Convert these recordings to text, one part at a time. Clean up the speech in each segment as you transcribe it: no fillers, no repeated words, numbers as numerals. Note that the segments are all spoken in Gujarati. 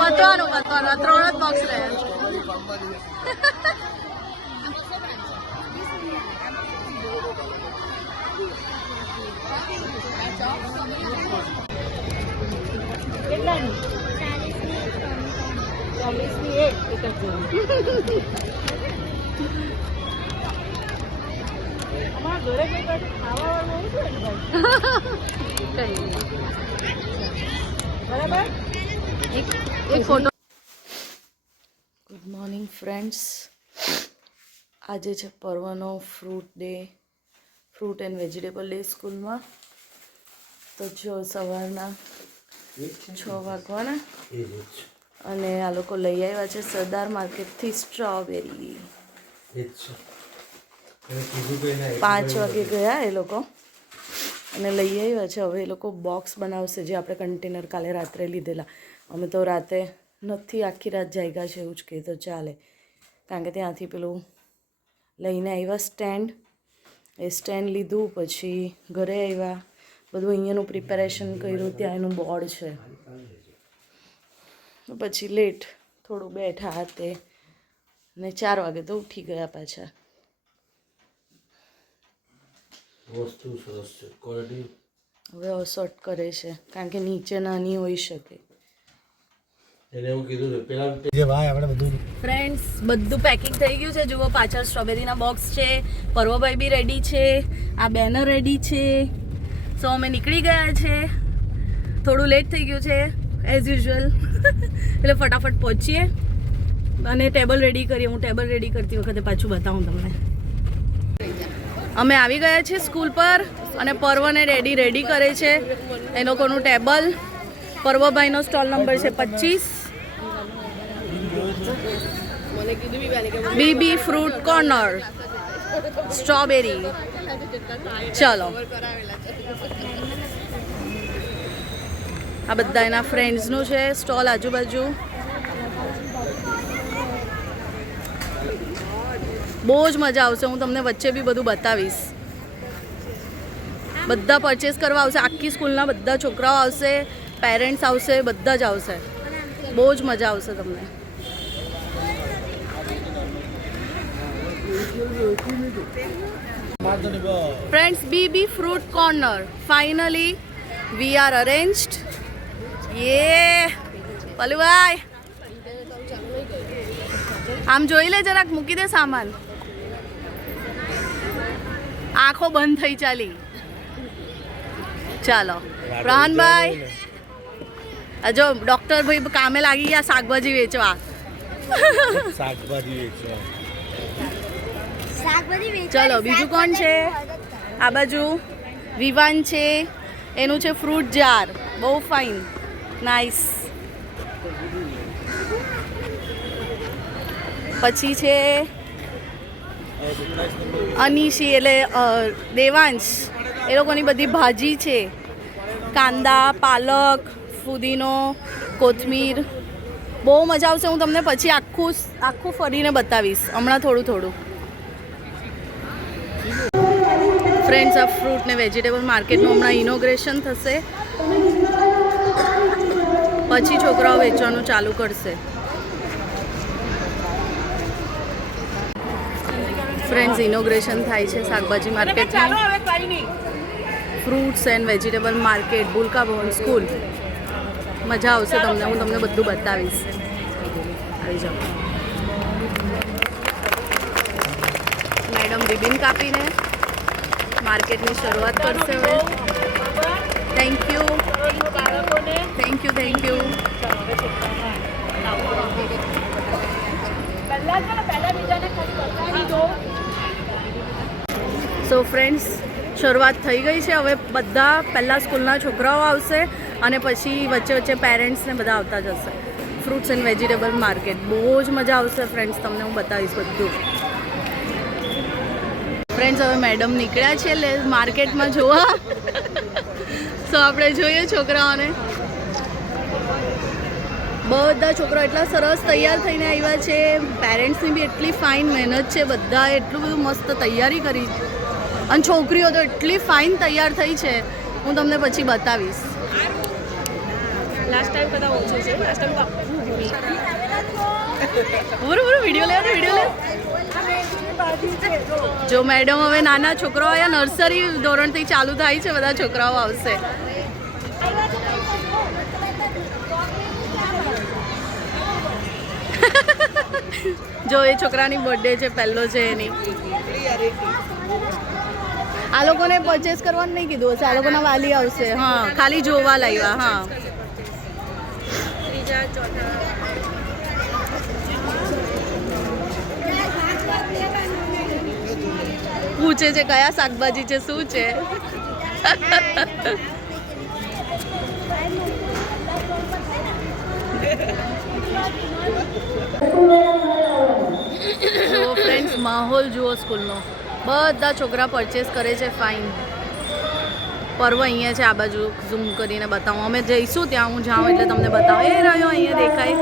મતવાનું આ 3 જ બોક્સ રહ્યા એક ફોટો. ગુડ મોર્નિંગ ફ્રેન્ડ્સ, આજે છે પર્વનો fruit day, fruit and vegetable day સ્કૂલમાં. તો જો સવારના 6 વાગવાના અને આ લોકો લઈ આવ્યા છે સરદાર માર્કેટથી સ્ટ્રોબેરી. 5 વાગે ગયા એ લોકો અને લઈ આવ્યા છે. હવે એ લોકો બોક્સ બનાવશે જે આપણે કન્ટેનર કાલે રાત્રે લીધેલા. અમે તો રાતે નથી આખી રાત જાગ્યા છે એવું જ કહે તો ચાલે, કારણ કે ત્યાંથી પેલું લઈને આવ્યા સ્ટેન્ડ, એ સ્ટેન્ડ લીધું પછી ઘરે આવ્યા, બધું અહીંયાનું પ્રિપેરેશન કર્યું, ત્યાં એનું બોર્ડ છે. પછી લેટ થોડું બેઠા હાથે ને 4 વાગે તો ઉઠી ગયા પાછા. હવે અસોર્ટ કરે છે કારણ કે નીચે નાની હોઈ શકે. ફ્રેન્ડ્સ બધું પેકિંગ થઈ ગયું છે. જુઓ પાછળ સ્ટ્રોબેરીના બોક્સ છે, પર્વભાઈ બી રેડી છે, આ બેનર રેડી છે. સો અમે નીકળી ગયા છે. થોડું લેટ થઈ ગયું છે એઝ યુઝ્યુઅલ એટલે ફટાફટ પહોંચીએ અને ટેબલ રેડી કરીએ. હું ટેબલ રેડી કરતી વખતે પાછું બતાવું તમને. અમે આવી ગયા છીએ સ્કૂલ પર અને પર્વને રેડી કરે છે એ લોકોનું ટેબલ. પર્વભાઈનો સ્ટોલ નંબર છે 25, બીબી ફ્રૂટ કોર્નર સ્ટ્રોબેરી. ચલો, આ બધા એના ફ્રેન્ડ્સનું છે સ્ટોલ આજુબાજુ. બહુ જ મજા આવશે. હું તમને વચ્ચે બી બધું બતાવીશ. બધા પરચેસ કરવા આવશે, આખી સ્કૂલના બધા છોકરાઓ આવશે, પેરેન્ટ્સ આવશે, બધા જ આવશે. બહુ જ મજા આવશે તમને. Friends, BB fruit corner finally we are arranged. યે પલુભાઈ આમ જોઈ લે જરાક, મૂકી દે સામાન. આંખો બંધ થઈ ચાલી. ચાલો પ્રહાનભાઈ, જો ડોક્ટર ભાઈ કામે લાગી ગયા શાકભાજી વેચવા. ચલો બીજું કોણ છે? આ બાજુ વિવાન છે, એનું છે ફ્રૂટ જાર, બહુ ફાઇન, નાઇસ. પછી છે અનીશી એટલે દેવાંશ, એ લોકોની બધી ભાજી છે, કાંદા, પાલક, ફુદીનો, કોથમીર. બહુ મજા આવશે. હું તમને પછી આખું ફરીને બતાવીશ, હમણાં થોડું. ફ્રેન્ડ્સ, આ ફ્રૂટ ને વેજીટેબલ માર્કેટનું હમણાં ઇનોગ્રેશન થશે, પછી છોકરાઓ વેચવાનું ચાલુ કરશે. ફ્રેન્ડ્સ, ઇનોગ્રેશન થાય છે શાકભાજી માર્કેટનું. Fruits and vegetable market, Bhulka Bhavan school. મજા આવશે તમને. હું તમને બધું બતાવીશ. આવી જાઓ. મેડમ રિબિન કાપીને માર્કેટની શરૂઆત કરશે હવે. Thank you. સો ફ્રેન્ડ્સ, શરૂઆત થઈ ગઈ છે. હવે બધા પહેલાં સ્કૂલના છોકરાઓ આવશે અને પછી વચ્ચે પેરેન્ટ્સને બધા આવતા જશે. ફ્રૂટ્સ એન્ડ વેજીટેબલ માર્કેટ બહુ જ મજા આવશે ફ્રેન્ડ્સ. તમને હું બતાવીશ બધું. ફ્રેન્ડ્સ, હવે મેડમ નીકળ્યા છે એટલે માર્કેટમાં જોવા. સો આપણે જોઈએ છોકરાઓને. બધા છોકરાઓ એટલા સરસ તૈયાર થઈને આવ્યા છે. પેરેન્ટ્સની બી એટલી ફાઇન મહેનત છે. બધાએ એટલું બધું મસ્ત તૈયારી કરી અને છોકરીઓ તો એટલી ફાઇન તૈયાર થઈ છે. હું તમને પછી બતાવીશ. લાસ્ટ ટાઈમ કરતાં ઓછું છે. લાસ્ટ ટાઈમ પૂરું વિડીયો લેવો વિડીયો લેવો. જો મેડમ હવે નાના છોકરાઓ અહીંયા નર્સરી ધોરણથી ચાલુ થાય છે, બધા છોકરાઓ આવશે. જો એ છોકરાની બર્થડે છે, પહેલો છે એની. આ લોકોને પરચેસ કરવાનું નહીં કીધું હશે, આ લોકોના વાલી આવશે. હા, ખાલી જોવા લાવ્યા. હા, ત્રીજા ચોથા પૂછે છે કયા શાકભાજી છે, શું છે. જુઓ ફ્રેન્ડ્સ, માહોલ જુઓ સ્કૂલનો. બધા છોકરા પરચેસ કરે છે. ફાઇન. પર્વ અહીંયા છે, આ બાજુ ઝૂમ કરીને બતાવું. અમે જઈશું ત્યાં, હું જાઉં એટલે તમને બતાવું. એ રહ્યો અહીંયા દેખાય.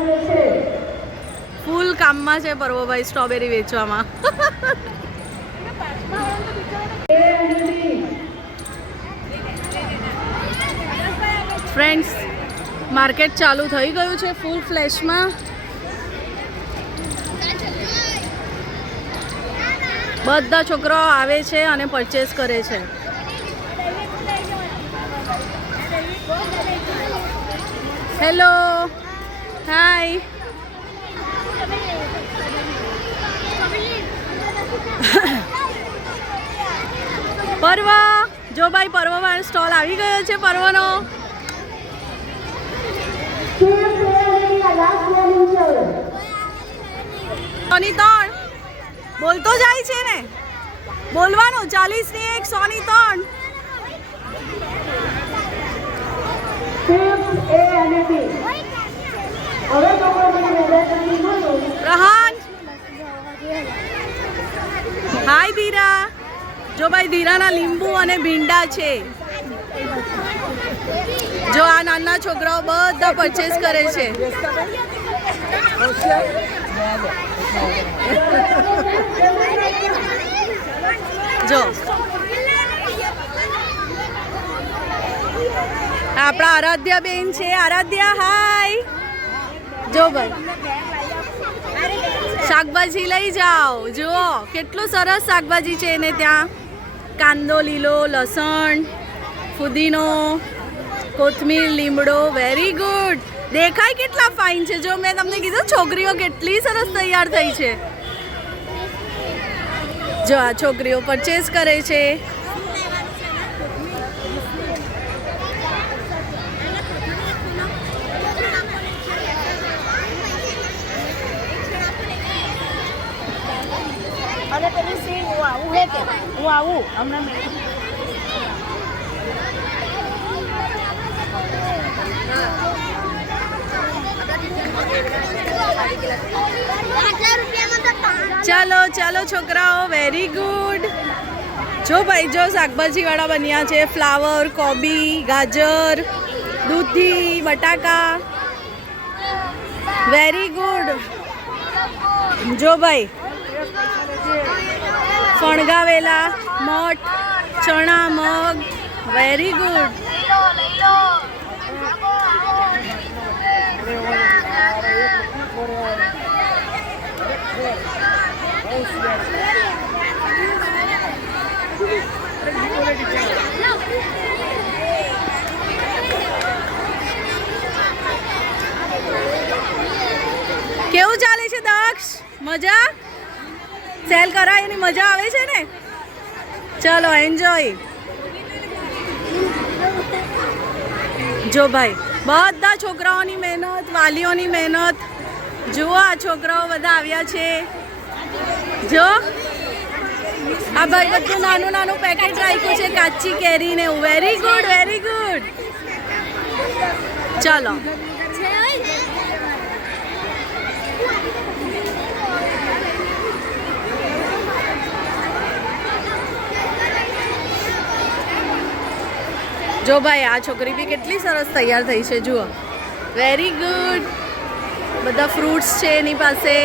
ફૂલ કામમાં છે પર્વભાઈ સ્ટ્રોબેરી વેચવામાં. ફ્રેન્ડ્સ, માર્કેટ ચાલુ થઈ ગયું છે ફૂલ ફ્લેશમાં. બધા છોકરાઓ આવે છે અને પરચેસ કરે છે. હેલો, હાય. પર્વ, જો ભાઈ પર્વમાં સ્ટોલ આવી ગયો છે પર્વનો. સોની 3 બોલતો જાય છે ને, બોલવાનું. 40 ની 1, 100 ની 3. પ્રહાન, હાય ધીરા. જો ભાઈ ધીરાના લીંબુ અને ભીંડા છે. જો આ નાના છોકરાઓ બધા પરચેસ કરે છે. જો આપણા આરાધ્યા બેન છે. આરાધ્યા, હાય. જો ભાઈ શાકભાજી લઈ જાઓ. જુઓ કેટલું સરસ શાકભાજી છે એને ત્યાં. કાંદો લીલો, લસણ, ફુદીનો, કોથમીર, લીમડો. Very good. દેખાય કેટલા ફાઇન છે. જો મેં તમને કીધું છોકરીઓ કેટલી સરસ તૈયાર થઈ છે. જો આ છોકરીઓ પરચેસ કરે છે. અને પેલી સિંગ હું આવું હે કે હું આવું હમણાં ચાલો ચાલો છોકરાઓ, વેરી ગુડ. જો ભાઈ, જો શાકભાજી વાળા બન્યા છે. ફ્લાવર, કોબી, ગાજર, દૂધી, બટાકા. Very good. જો ભાઈ, ફણગાવેલા મઠ, ચણા, મગ. Very good. કેવું ચાલે છે દક્ષ? મજા? સેલ કરાય એની મજા આવે છે ને? ચલો એન્જોય. જો ભાઈ, બધા છોકરાઓની મહેનત, વાલીઓની મહેનત. જુઓ આ છોકરાઓ બધા આવ્યા છે. જો આ ભાઈ બધું નાનું નાનું પેકેટ રાખ્યું છે, કાચી કેરીને. Very good, very good. ચલો જો ભાઈ, આ છોકરી બી કેટલી સરસ તૈયાર થઈ છે. જુઓ, વેરી ગુડ. બધા ફ્રૂટ્સ છે એની પાસે.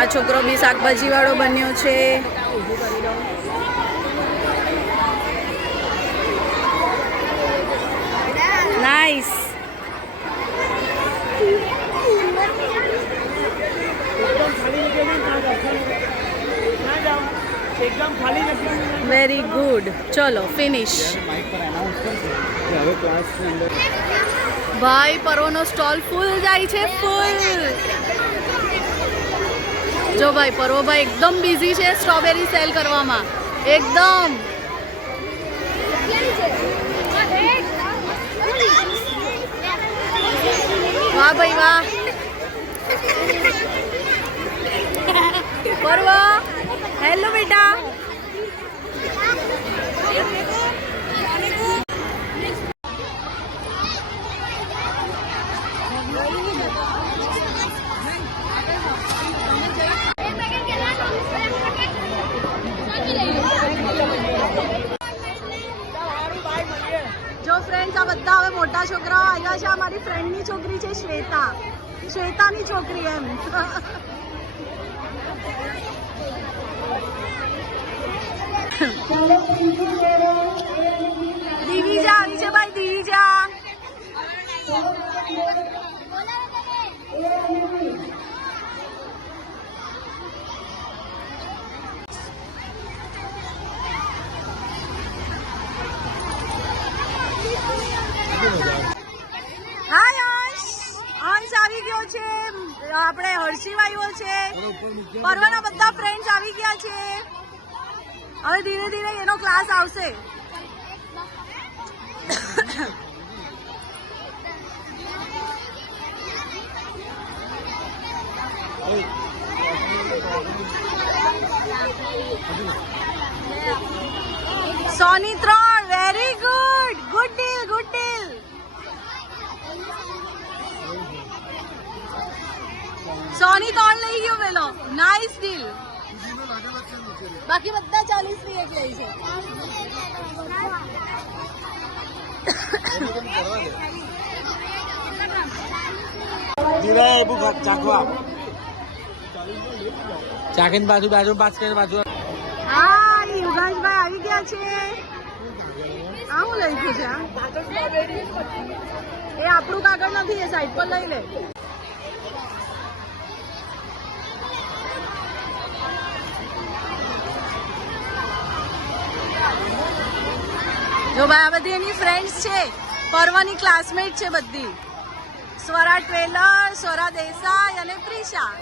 આ છોકરો બી શાકભાજી વાળો બન્યો છે. નાઇસ. एकदम खाली रखना. Very good. ચલો ફિનિશ. माइक पर अनाउंस करते हैं कि હવે ક્લાસ के अंदर ભાઈ પરોનો સ્ટોલ ફૂલ જાય છે, ફૂલ. જો ભાઈ પરોભાઈ એકદમ બિઝી છે સ્ટ્રોબેરી સેલ કરવામાં, એકદમ. વાહ ભાઈ વાહ. પર્વ, હેલો બેટા. જો ફ્રેન્ડ્સ, આ બધા હવે મોટા છોકરાઓ આવ્યા છે. આ મારી ફ્રેન્ડની છોકરી છે શ્વેતા, શ્વેતાની છોકરી એમ. દિવીજા આવી છે ભાઈ, દિવીજા. હાય અંશ. અંશ આવી ગયો છે. આપણે હર્ષિવ આવ્યો છે. પર્વના બધા ફ્રેન્ડ્સ આવી ગયા છે. હવે ધીરે ધીરે એનો ક્લાસ આવશે. Soni 3. Very good. Good deal, good deal. Soni 3 લઈ ગયો પેલો. Nice deal. બાકી બધા 40 ની એક લઈ છે. ચાકીન બાજુ બાજુ પાસ કરીને બાજુ હા, યુગાંશભાઈ આવી ગયા છે. આ હું લખ્યું છે? એ આપણું કાગળ નથી, એ સાઈડ પર લઈ લે. જો ભાઈ, આ બધી એની ફ્રેન્ડ્સ છે, પર્વની ક્લાસમેટ છે બધી. સ્વરા ટ્વેલર, સ્વરા દેસાઈ અને પ્રિશા.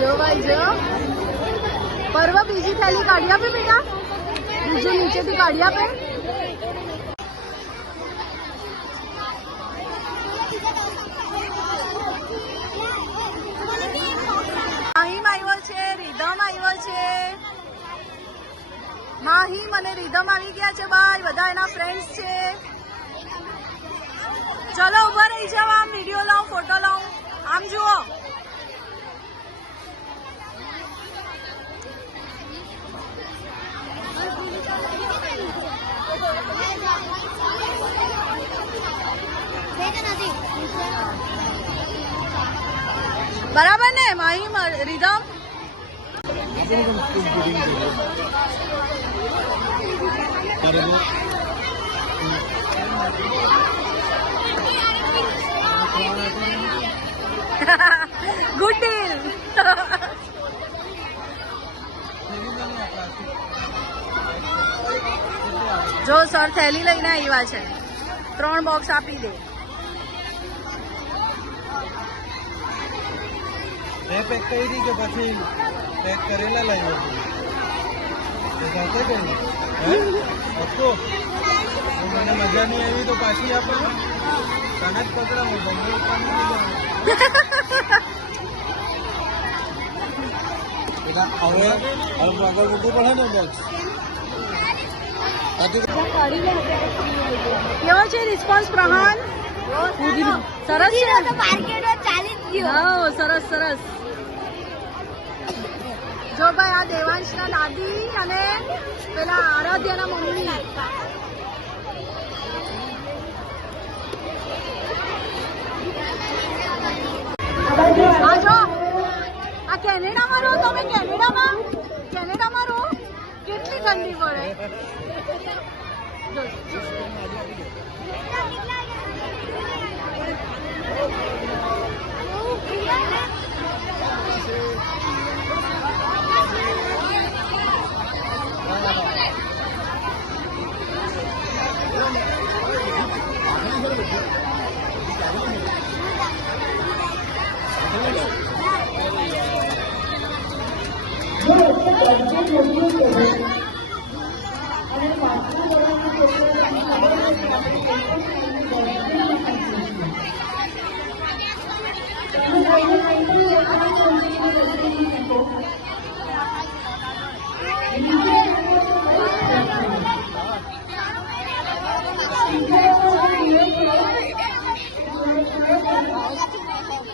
જો ભાઈ જો, પર્વ બીજી થેલી કાઢી આપે બેટા, બીજું નીચેથી કાઢી આપે. માહિમ આવ્યો છે, રીધમ આવ્યો છે. માહિમ અને રીધમ આવી ગયા છે ભાઈ, બધા એના ફ્રેન્ડ્સ છે. ચલો ઉભા રહી જાવ, આમ વિડીયો લાવું, ફોટો લાવું. આમ જુઓ. બરાબર ને માહિમ, રીધમ? Good deal. જો સર થેલી લઈને આવ્યા છે, 3 બોક્સ આપી દે. મેં પેક કરી હતી કે પછી પેક કરેલા લાવ્યો જાતે કરી આપકો મને મજા નહીં આવી તો પાછી આપો તને જ પકડાવો ગમે હવે આગળ મૂકવું પડે ને બોક્સ. કેવો છે રિસ્પોન્સ પ્રહાન? સરસ છે. માર્કેટમાં ચાલી જ ગયો. હા, સરસ સરસ. જો ભાઈ આ દેવાંશના દાદી અને પેલા આરાધ્યાના મમ્મી. આ જો આ કેનેડામાં રહો તમે? કેનેડામાં રહો? કેટલી ઠંડી પડે.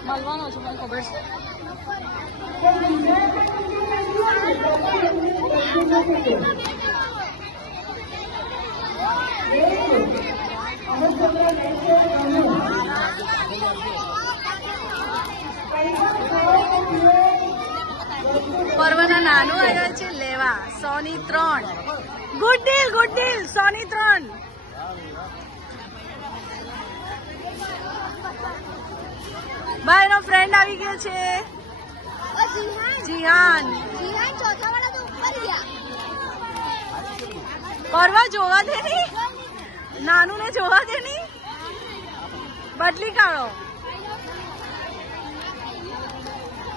મળવાનો છું, મને ખબર છે. પર્વના નાનો આવ્યો છે લેવા 100 ની 3. ગુડ ડીલ 100 ની 3. ભાઈ એનો ફ્રેન્ડ આવી ગયો છે જીહાન. પરવા જોવા દે ની, નાનું ને જોવા દે ની, બદલી કાઢો.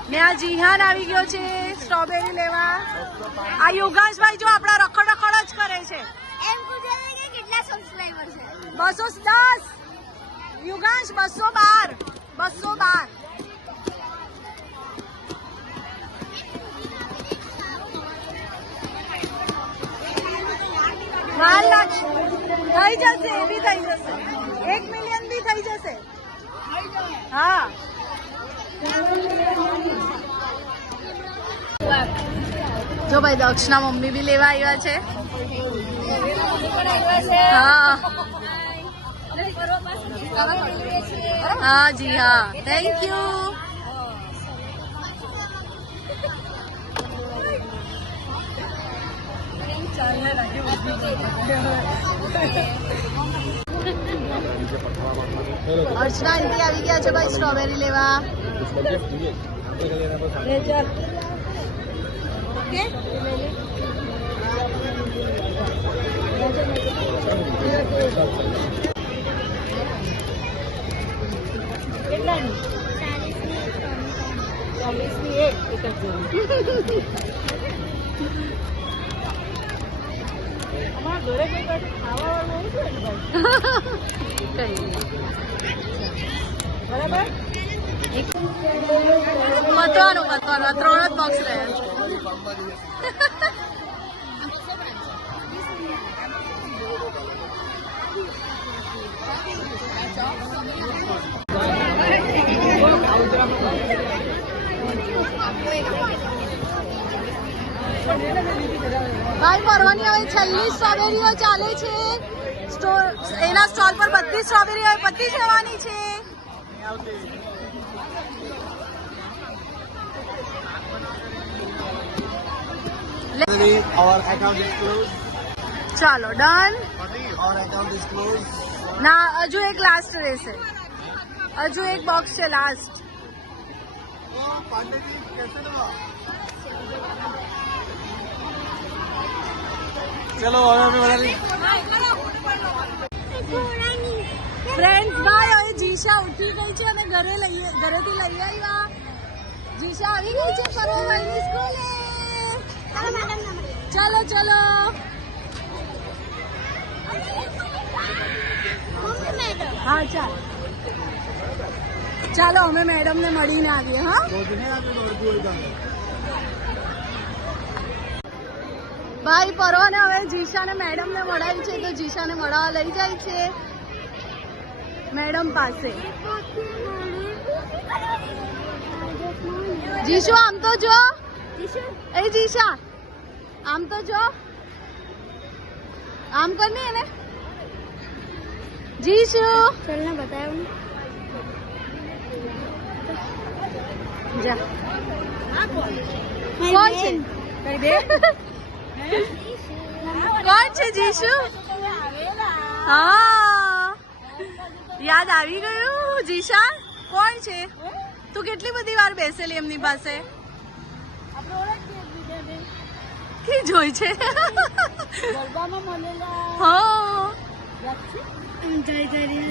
ને આ જીહાન આવી ગયો છે સ્ટ્રોબેરી લેવા. આ યુગાંશભાઈ જો આપણા રખડ જ કરે છે. કેટલા સબસ્ક્રાઇબર છે? 210. યુગાંશ 212. 212. વાર લાગશે, થઈ જશે, એ બી થઈ જશે. 1 મિલિયન બી થઈ જશે. હા જો ભાઈ દક્ષના મમ્મી બી લેવા આવ્યા છે. હા હા જી હા, થેન્ક યુ. અર્ચના આંટી આવી ગયા છે ભાઈ સ્ટ્રોબેરી લેવા. મતવાનું 3 જ બોક્સ રહ્યા છે. ભાઈ પરવાની હવે છેલ્લી સ્ટ્રોબેરીઓ ચાલે છે. એના સ્ટોલ પર બધી સ્ટ્રોબેરીઓ પતી જવાની છે. Our account is closed. ચાલો done. Our account is closed. ના હજુ એક લાસ્ટ રહેશે. હજુ એક બોક્સ છે લાસ્ટ. ચલો હવે અમે બધા ફ્રેન્ડ્સ ભાઈ હવે જીશા ઉઠી ગઈ છે અને ઘરેથી લઈ આવ્યા. જીશા આવી ગઈ છે પરવાભાઈની સ્કૂલે. ચલો ચલો હા ચાલો ચાલો અમે મેડમને મળીને આવીએ. હા ભાઈ પરવાને હવે જીશાને મેડમને મળાવી છે તો જીશાને મળવા લઈ જાય છે મેડમ પાસે. જીશુ આમ તો જો એ જીશા આમ તો જો આમ કરની એને જીશુ चलना बताया જા કોણ છે કોણ છે જીશુ હા યાદ આવી ગયું જીશા કોણ છે તું કેટલી બધી વાર બેસેલી એમની પાસે કી જોઈ છે હા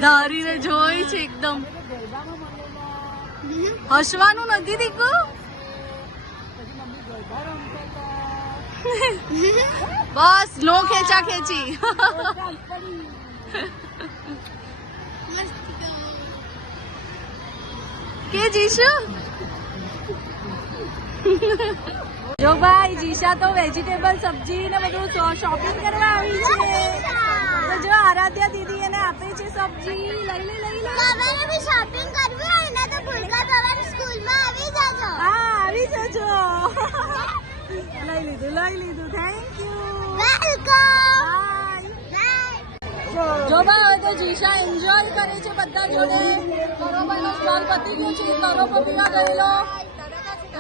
ધારીને જોઈ છે એકદમ હસવાનું નથી દીકુ બસ નો ખેંચા ખેંચી કે જીશુ જો ભાઈ જીશા તો વેજીટેબલ સબ્જી ને બધું શોપિંગ કરવા આવી છે તો જો આરાધ્યા દીદી એને આપે છે સબ્જી લઈ લે તમારે બી શોપિંગ કરવી હોય ને તો ભૂલકા તમારી સ્કૂલમાં આવી જાજો હા આવી જજો લઈ લીધું થેન્ક યુ વેલકમ જો ભાઈ હવે તો જીશા એન્જોય કરે છે બધા જોડે કરોબાનો સ્ટોલ પતી ગયું છે કરોબો પીવા ગઈ લો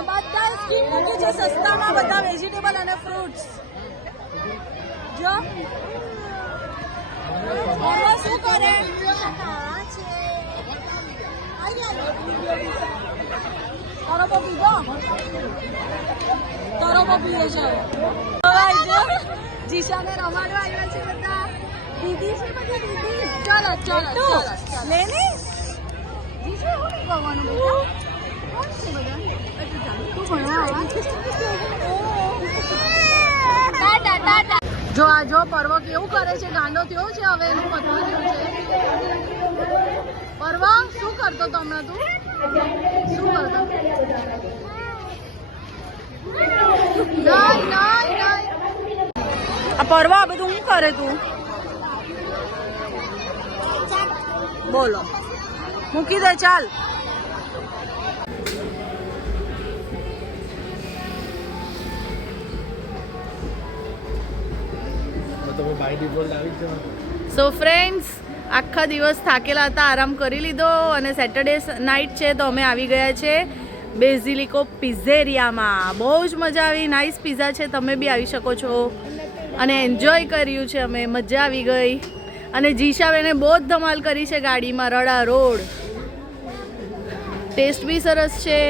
બધા સ્કીમ મૂકી છે સસ્તામાં બધા વેજીટેબલ અને ફ્રૂટ્સ જો હવે શું કરે કરોબો પીધો કરોબો પીએ છે હવે જો જીશાને રમાડવા આવ્યા છે બધા દીદી છે બધી દીદી ચાલો લે ને જીશુ એવું નહીં કરવાનું બેટા કોણ છે બધા તું ભણવા જો આ જો પર્વ કેવું કરે છે ગાંડો થયો છે હવે એનું પતવા જેવું છે પર્વ શું કરતો તો હમણાં તું શું કરતો નહીં આ પર્વ આ બધું શું કરે તું બોલો મૂકી દે ચાલ સો ફ્રેન્ડ્સ આખા દિવસ થાકેલા હતા આરામ કરી લીધો અને સેટરડે નાઇટ છે તો અમે આવી ગયા છે બેઝિલિકો પિઝેરિયામાં બહુ જ મજા આવી નાઇસ પિઝા છે તમે બી આવી શકો છો અને એન્જોય કર્યું છે અમે મજા આવી ગઈ અને જીશાબેને બહુ જ ધમાલ કરી છે ગાડીમાં રડા રોડ ટેસ્ટ બી સરસ છે